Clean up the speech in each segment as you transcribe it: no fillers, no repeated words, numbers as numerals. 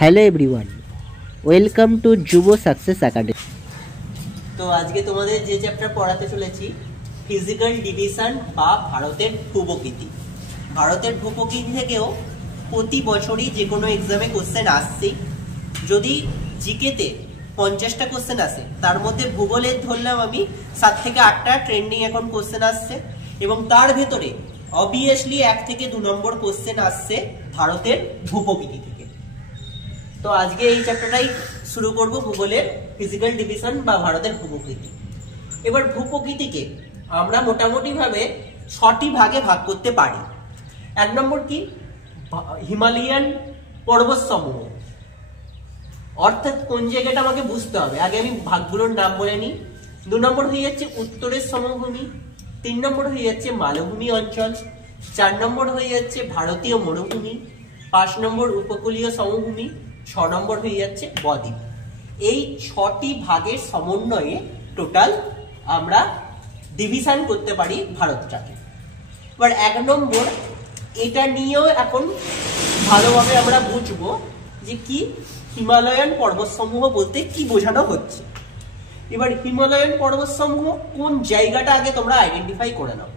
Hello everyone, welcome to যুব success academy. তো আজকে তোমাদের যে চ্যাপ্টার পড়াতে চলেছি ফিজিক্যাল ডিভিশন বা ভারতের ভূপ্রকৃতি। ভারতের ভূপ্রকৃতি থেকেও প্রতি বছরই যে কোনো এক্সামে কোশ্চেন আসছেই। যদি জিকেতে 50টা কোশ্চেন আসে, তার মধ্যে ভূগোলের ধরলাম আমি 7 থেকে 8টা ট্রেন্ডিং এখন কোশ্চেন আসছে, এবং তার ভেতরে অবভিয়াসলি 1 থেকে 2 নম্বর কোশ্চেন আসছে ভারতের ভূপ্রকৃতি থেকে। তো আজকে এই চ্যাপ্টারটাই শুরু করব, ভূগোলের ফিজিক্যাল ডিভিশন বা ভারতের ভূপ্রকৃতি। এবার ভূপ্রকৃতিকে আমরা মোটামুটি ভাবে 6টি ভাগে ভাগ করতে পারি। 1 নম্বর কি, হিমালয়ান পর্বতসমূহ, অর্থাৎ কোন জায়গাটা আমাকে বুঝতে হবে। আগে আমি ভাগগুলোর নাম বলে নিই। 2 নম্বর হয়ে যাচ্ছে উত্তরের সমভূমি, 3 নম্বর হয়ে যাচ্ছে মালভূমি অঞ্চল, 4 নম্বর হয়ে যাচ্ছে ভারতীয় মরুভূমি, 5 নম্বর উপকূলীয় সমভূমি, 6 নম্বর হয়ে যাচ্ছে বদ্বীপ। এই 6টি ভাগের সমন্বয়ে টোটাল আমরা ডিভিশন করতে পারি ভারতটাকে। এবার 1 নম্বর, এটা নিয়েও এখন ভালোভাবে আমরা বুঝবো যে কি হিমালয়ান পর্বতসমূহ বলতে কি বোঝানো হচ্ছে। এবার হিমালয়ান পর্বতসমূহ কোন জায়গাটা আগে তোমরা আইডেন্টিফাই করে নাও।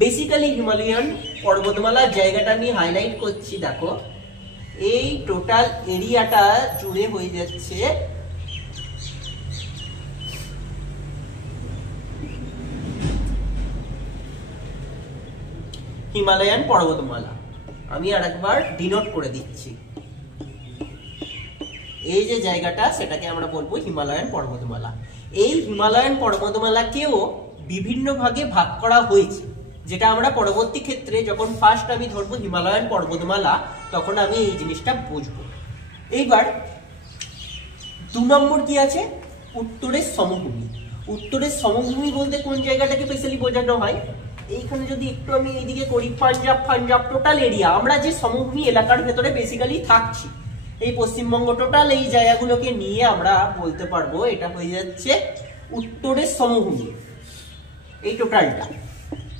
বেসিক্যালি হিমালয়ান পর্বতমালার জায়গাটা আমি হাইলাইট করছি। দেখো, এই টোটাল এরিয়াটা জুড়ে হয়ে যাচ্ছে হিমালয়ান পর্বতমালা। আমি আরেকবার ডিনোট করে দিচ্ছি। এই যে জায়গাটা, সেটাকে আমরা বলবো হিমালয়ান পর্বতমালা। এই হিমালয়ান পর্বতমালাকেও বিভিন্ন ভাগে ভাগ করা হয়েছে, যেটা আমরা পরবর্তী ক্ষেত্রে যখন ফার্স্ট আমি ধরবো হিমালয়ান পর্বতমালা, তখন আমি এই জিনিসটা বুঝবো। এইবার 2 নম্বর কি আছে, উত্তরের সমভূমি। উত্তরের সমভূমি বলতে কোন জায়গাটাকে স্পেশালি বোঝানো হয়, এইখানে যদি একটু আমি এইদিকে করি, পাঞ্জাব টোটাল এরিয়া, আমরা যে সমভূমি এলাকার ভেতরে বেসিক্যালি থাকছি, এই পশ্চিমবঙ্গ টোটাল এই জায়গাগুলোকে নিয়ে আমরা বলতে পারবো এটা হয়ে যাচ্ছে উত্তরের সমভূমি। এই টোটালটা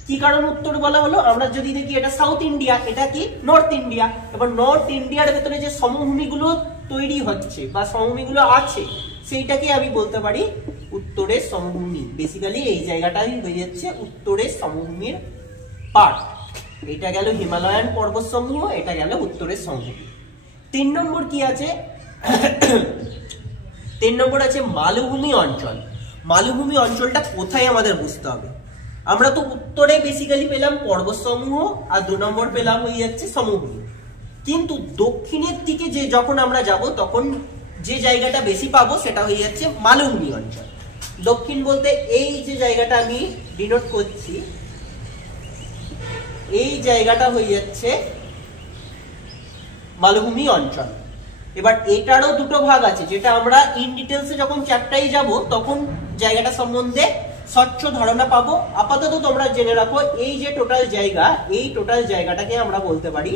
কি কারণ উত্তর বলা হলো, আমরা যদি দেখি এটা সাউথ ইন্ডিয়া, এটা কি নর্থ ইন্ডিয়া। এবার নর্থ ইন্ডিয়ার ভেতরে যে সমভূমিগুলো তৈরি হচ্ছে বা সমভূমিগুলো আছে, সেইটাকে আমি বলতে পারি উত্তরের সমভূমি। বেসিক্যালি এই জায়গাটাই হয়ে যাচ্ছে উত্তরের সমভূমির পার্ট। এটা গেল হিমালয়ান পর্বতসমূহ, এটা গেল উত্তরের সমভূমি। 3 নম্বর কি আছে, 3 নম্বর আছে মালভূমি অঞ্চল। মালভূমি অঞ্চলটা কোথায় আমাদের বুঝতে হবে। আমরা তো উত্তরে বেসিক্যালি পেলাম পর্বতসমূহ, আর 2 নম্বর পেলাম হয়ে যাচ্ছে সমভূমি। কিন্তু দক্ষিণের দিকে যে যখন আমরা যাব, তখন যে জায়গাটা বেশি পাবো সেটা হয়ে যাচ্ছে মালভূমি অঞ্চল। দক্ষিণ বলতে এই যে জায়গাটা আমি ডিনোট করছি, এই জায়গাটা হয়ে যাচ্ছে মালভূমি অঞ্চল। এবার এটারও 2টো ভাগ আছে, যেটা আমরা ইন ডিটেলসে যখন চ্যাপ্টারে যাব তখন জায়গাটা সম্বন্ধে স্বচ্ছ ধারণা পাবো। আপাতত তোমরা জেনে রাখো, এই যে টোটাল জায়গা, এই টোটাল জায়গাটাকে আমরা বলতে পারি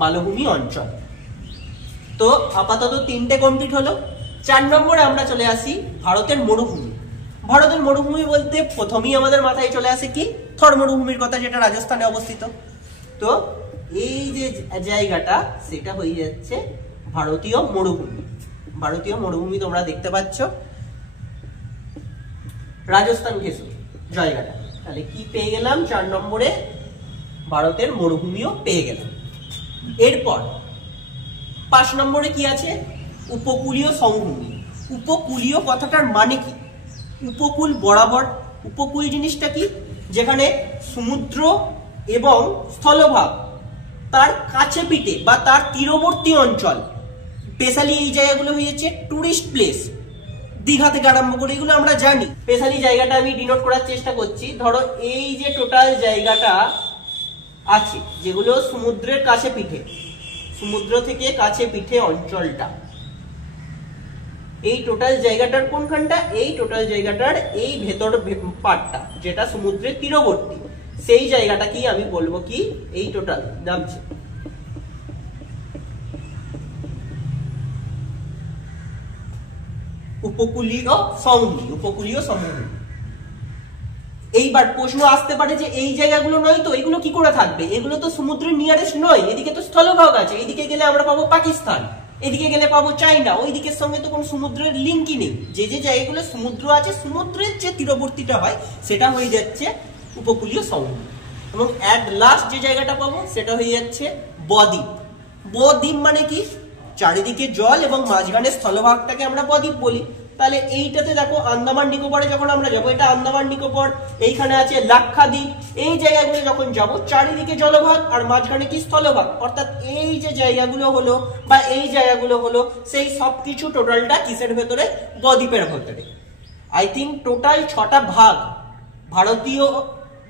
মালভূমি অঞ্চল। তো আপাতত 3টে কমপ্লিট হলো। 4 নম্বরে আমরা চলে আসি ভারতের মরুভূমি। ভারতের মরুভূমি বলতে প্রথমেই আমাদের মাথায় চলে আসে কি, থর মরুভূমির কথা, যেটা রাজস্থানে অবস্থিত। তো এই যে জায়গাটা, সেটা হয়ে যাচ্ছে ভারতীয় মরুভূমি। ভারতীয় মরুভূমি তোমরা দেখতে পাচ্ছ, রাজস্থান ঘেঁষে জায়গাটা। তাহলে কি পেয়ে গেলাম, 4 নম্বরে ভারতের মরুভূমিও পেয়ে গেলাম। এরপর 5 নম্বরে কি আছে, উপকূলীয় সমভূমি। উপকূলীয় কথাটার মানে কি, উপকূল বরাবর। উপকূল জিনিসটা কি, যেখানে সমুদ্র এবং স্থলভাগ তার কাছে পিঠে বা তার তীরবর্তী অঞ্চল। স্পেশালি এই জায়গাগুলো হয়ে যাচ্ছে টুরিস্ট প্লেস, দীঘা থেকে আরম্ভ করে এগুলো আমরা জানি। স্পেশালি জায়গাটা আমি ডিনোট করার চেষ্টা করছি। ধরো এই যে টোটাল জায়গাটা আছে, যেগুলো সমুদ্রের কাছে পিঠে, সমুদ্র থেকে কাছে পিঠে অঞ্চলটা, এই টোটাল জায়গাটার কোনখানটা, এই টোটাল জায়গাটার এই ভেতর পার্টটা, যেটা সমুদ্রের তীরবর্তী, সেই জায়গাটাকেই আমি বলবো কি, এই টোটাল নামছে উপকূলীয় সমভূমি। উপকূলীয় সমভূমি এইবার প্রশ্ন আসতে পারে যে এই জায়গাগুলো নয় তো, এগুলো কি করে থাকবে? এগুলো তো সমুদ্রের নিয়ারেস্ট নয়, এদিকে তো স্থলভাগ আছে, এদিকে গেলে আমরা পাবো পাকিস্তান, এদিকে গেলে পাবো চায়না, ওই দিকের সঙ্গে তো কোনো সমুদ্রের লিঙ্কই নেই। যে যে জায়গাগুলো সমুদ্র আছে, সমুদ্রের যে তীরবর্তীটা হয় সেটা হয়ে যাচ্ছে উপকূলীয় সমভূমি। এবং অ্যাট লাস্ট যে জায়গাটা পাবো সেটা হয়ে যাচ্ছে বদ্বীপ। বদ্বীপ মানে কি? চারিদিকে জল এবং মাঝখানে স্থলভাগটাকে আমরা বদ্বীপ বলি। তাহলে এইটাতে দেখো আন্দামান নিকোবরে যখন আমরা যাবো, এটা আন্দামান নিকোবর, এইখানে আছে লাক্ষাদ্বীপ, এই জায়গাগুলো যখন যাব চারিদিকে জলভাগ আর মাঝখানে কি স্থলভাগ, অর্থাৎ এই যে জায়গাগুলো হলো বা এই জায়গাগুলো হলো সেই সবকিছু টোটালটা কিসের ভেতরে? বদ্বীপের ভেতরে। আই থিঙ্ক টোটাল 6টা ভাগ ভারতীয়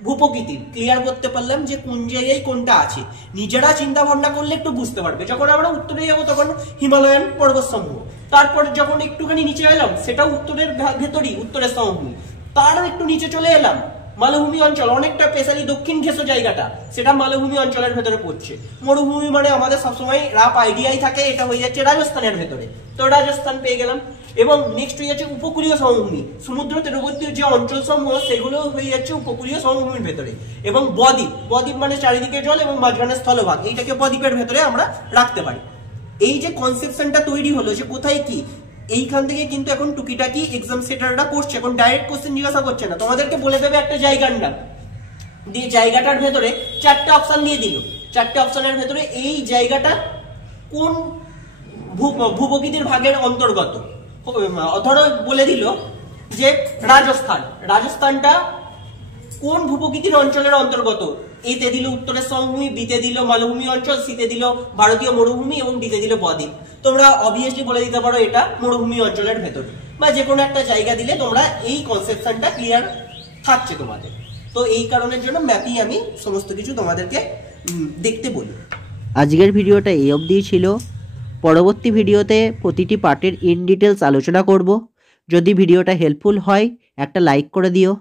ভূপ্রকৃতির ক্লিয়ার করতে পারলাম যে কোন জায়গায় কোনটা আছে। নিজেরা চিন্তা ভাবনা করলে একটু বুঝতে পারবে। যখন আমরা উত্তরে যাবো তখন হিমালয়ান পর্বতসমূহ, তারপর যখন একটুখানি নিচে এলাম সেটা উত্তরের ভেতরই, উত্তরের সমভূমি, তারও একটু নিচে চলে এলাম মালভূমি অঞ্চল, অনেকটা স্পেশালি দক্ষিণ ঘেঁষো জায়গাটা, সেটা মালভূমি অঞ্চলের ভেতরে পড়ছে। মরুভূমি মানে আমাদের সবসময় রাফ আইডিয়াই থাকে এটা হয়ে যাচ্ছে রাজস্থানের ভেতরে, তো রাজস্থান পেয়ে গেলাম। এবং নেক্সট হয়ে যাচ্ছে উপকূলীয় সমভূমি, সমুদ্র তীরবর্তী যে অঞ্চল সমূহ সেগুলো হয়ে যাচ্ছে উপকূলীয় সমভূমির ভেতরে। এবং বদ্বীপ, বদ্বীপ মানে চারিদিকে জল এবং মাঝখানে স্থলভাগ, এইটাকে বদ্বীপের ভেতরে আমরা রাখতে পারি। এই যে কনসেপশনটা তৈরি হলো যে কোথায় কি, এইখান থেকে কিন্তু এখন টুকিটাকি এক্সাম সেটারটা করছে, এখন ডাইরেক্ট কোশ্চেন জিজ্ঞাসা করছে না, তোমাদেরকে বলে দেবে একটা জায়গার নাম দিয়ে জায়গাটার ভেতরে 4টে অপশন দিয়ে দিল। 4টে অপশনের ভেতরে এই জায়গাটা কোন ভূপ্রকৃতির ভাগের অন্তর্গত, ধরো বলে দিল যে রাজস্থান, রাজস্থানটা কোন ভূপ্রকৃতির অঞ্চলের অন্তর্গত? এতে দিল উত্তরের সমভূমি, বিতে দিল মালভূমি অঞ্চল, সিতে দিল ভারতীয় মরুভূমি এবং ডিতে দিল বদ্বীপ। তোমরা অবভিয়াসলি বলে দিতে পারো এটা মরুভূমি অঞ্চলের ভেতরে, বা যে কোনো একটা জায়গা দিলে তোমরা এই কনসেপশনটা ক্লিয়ার থাকছে তোমাদের। তো এই কারণের জন্য ম্যাপই আমি সমস্ত কিছু তোমাদেরকে দেখতে বলি। আজকের ভিডিওটা এই অবধিই ছিল। পরবর্তী ভিডিওতে প্রতিটি পার্টের ইন ডিটেলস আলোচনা করব। যদি ভিডিওটা হেল্পফুল হয় একটা লাইক করে দিও।